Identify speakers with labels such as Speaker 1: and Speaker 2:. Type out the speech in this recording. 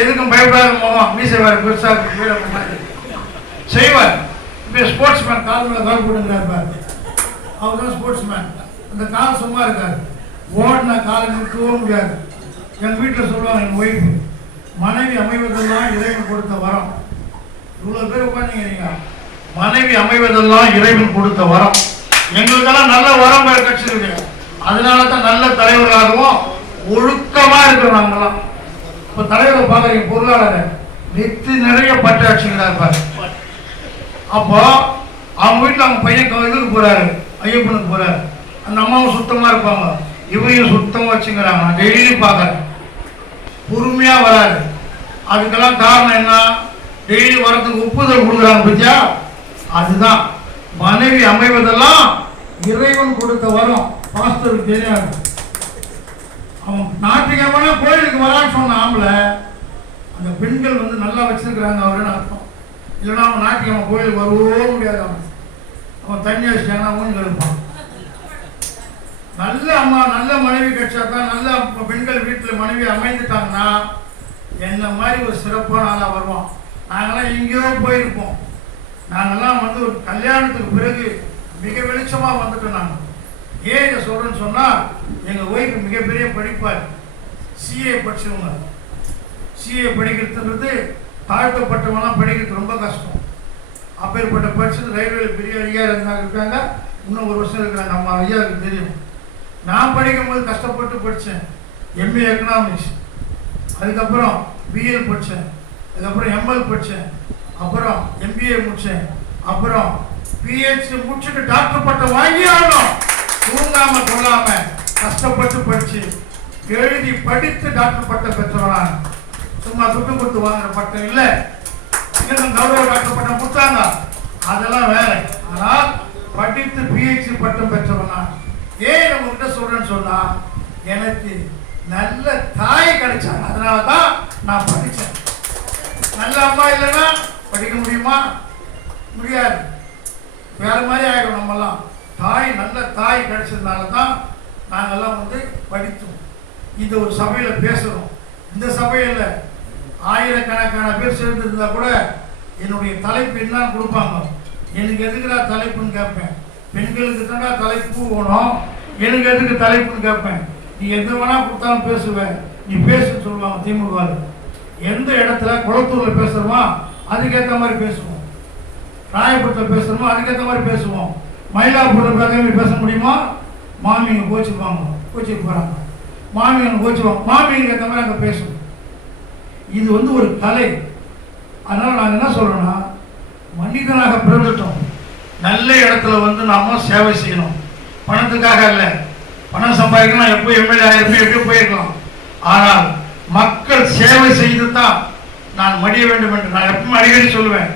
Speaker 1: எதுக்கும் பயப்படாத முகம் மீசைவார் பெருசாக பெருசா இருக்கு, செய்வார். இப்போ ஸ்போர்ட்ஸ் மேன் கால் மேலே கால் போட்டுங்கிறார் பாரு. அவர் தான் ஸ்போர்ட்ஸ் மேன் அந்த கால் சும்மா இருக்காரு ஓடினா காலை நிறுத்தவும் முடியாது. எங்கள் வீட்டில் சொல்லுவாங்க எங்கள் ஒய்ஃபு மனைவி அமைவதெல்லாம் இறைவன் கொடுத்த வரம். இவ்வளோ பேர் உட்காந்துங்க மனைவி அமைவதெல்லாம் இறைவன் கொடுத்த வரம். எங்களுக்கெல்லாம் நல்ல வரம் வேறு கட்சிருக்கு அதனால தான் நல்ல தலைவர்களாகவும் ஒழுக்கமாக இருக்கிறோம் நாங்களாம் இப்போ தலைவரை பார்க்குறீங்க பொருளாளர் நெத்தி நிறைய பட்டாட்சிங்களா இருப்பார் அப்போ அவங்க வீட்டில் அவங்க பையன் க- இதுக்கு போறாரு ஐயப்பனுக்கு போறாரு. அந்த அம்மாவும் சுத்தமா இருப்பாங்க. இவரையும் சுத்தமா வச்சுக்கிறாங்க நான் டெய்லி பார்க்கறேன். பொறுமையா வராரு. அதுக்கெல்லாம் காரணம் என்ன? டெய்லி வரத்துக்கு ஒப்புதல் கொடுக்குறாங்க பத்தியா? அதுதான். மனைவி அமைவதெல்லாம் இறைவன் கொடுத்த வரம். பாஸ்டருக்கு தெரியாது. அவன் ஞாயிற்றுக்கிழமை கோயிலுக்கு வரான்னு சொன்ன ஆம்பளை அந்த பெண்கள் வந்து நல்லா வச்சிருக்கிறாங்க அவருன்னு அர்த்தம். இல்லைன்னா அவன் ஞாயிற்றுக்கிழமை கோயிலுக்கு வரவே முடியாது அவன். அவன் தண்ணி வச்சிட்டாங்கன்னா மூஞ்சி இருப்பான் நல்ல அம்மா நல்ல மனைவி கிடைச்சா தான் நல்ல பெண்கள் வீட்டில் மனைவி அமைந்துட்டாங்கன்னா என்ன மாதிரி ஒரு சிறப்பான ஆளாக வருவான். நாங்களாம் எங்கேயோ போயிருப்போம். நாங்கெல்லாம் வந்து ஒரு கல்யாணத்துக்கு பிறகு மிக வெளிச்சமாக வந்துட்டோம் நாங்கள் ஏன் இதை சொல்கிறேன்னு சொன்னால் எங்கள் ஒய்ஃப் மிகப்பெரிய படிப்பார் சிஏ படிச்சவங்க. சிஏ படிக்கிறதுன்றது தாழ்த்தப்பட்டவங்களாம் படிக்கிறது ரொம்ப கஷ்டம். அப்பேற்பட்ட படிச்சது ரயில்வேல பெரிய ஐயா இருந்தாங்க இருக்காங்க. இன்னும் ஒரு வருஷம் இருக்கிறாங்க. நம்ம ஐயாவுக்கு தெரியும். நான் படிக்கும்போது கஷ்டப்பட்டு படித்தேன் எம்ஏ எக்கனாமிக்ஸ் அதுக்கப்புறம் பிஎல் படித்தேன் அதுக்கப்புறம் எம்எல் படித்தேன் அப்புறம் எம்பிஏ முடித்தேன் அப்புறம் பிஹெச்டி முடிச்சுட்டு டாக்டர் பட்டம் வாங்கி ஆகணும். தூங்காம கொள்ளாம கஷ்டப்பட்டு படிச்சு எழுதி படித்து டாக்டர் பட்டம் பெற்றவன். சும்மா துட்டு கொடுத்து வாங்குற பட்டம் இல்லை. இன்னும் கௌரவ டாக்டர் பட்டம் கொடுத்தாங்க. அதெல்லாம் வேற. ஆனால் படித்து பிஹெச்டி பட்டம் பெற்றவனா. ஏன் உங்ககிட்ட சொல்றேன்னு சொன்னா எனக்கு நல்ல தாய் கிடைச்சாங்க. அதனால தான் நான் படித்தேன் நல்ல அம்மா இல்லைன்னா படிக்க முடியுமா? முடியாது. வேற மாதிரி ஆகிடும் நம்மலாம் தாய் நல்ல தாய் கிடைச்சதுனால தான் நாங்கள்லாம் வந்து படித்தோம். இந்த ஒரு சபையில் பேசுகிறோம் இந்த சபையில் ஆயிரக்கணக்கான பேர் சேர்ந்துருந்தா கூட என்னுடைய தலைப்பு என்னன்னு கொடுப்பாங்க. எனக்கு எதுக்குடா தலைப்புன்னு கேட்பேன்? பெண்களுக்கு தானே தலைப்பு வேணும். எனக்கு எதுக்கு தலைப்புன்னு கேட்பேன்? நீ எது வேணால் கொடுத்தாலும் பேசுவேன் நீ பேசுன்னு சொல்லுவாங்க திமுக எந்த இடத்துல குளத்தூரில் பேசுகிறோமோ அதுக்கேற்ற மாதிரி பேசுவோம். ராயபுரத்தில் பேசுகிறோமோ அதுக்கேற்ற மாதிரி பேசுவோம். மயிலாப்பூர் பேசுற பேச முடியுமா? மாமிங்க கோச்சுப்பாங்க கோச்சிட்டு போகிறாங்க மாமிங்க கோச்சுவாங்க மாமியை ஏற்ற மாதிரி அங்கே பேசுவோம் இது வந்து ஒரு கலை. அதனால் நாங்கள் என்ன சொல்கிறோன்னா மனிதனாக பிறந்துட்டோம். நல்ல இடத்துல வந்து நாம சேவை செய்யணும். பணத்துக்காக இல்லை பணம் சம்பாதிக்கணும் எப்போ எம்எல்ஏ ஆயிருப்போம் எப்படியும் போயிருக்கலாம். ஆனால் மக்கள் சேவை செய்து தான் நான் மடிய வேண்டும் என்று நான் எப்பவும் அடிக்கடி சொல்லுவேன்.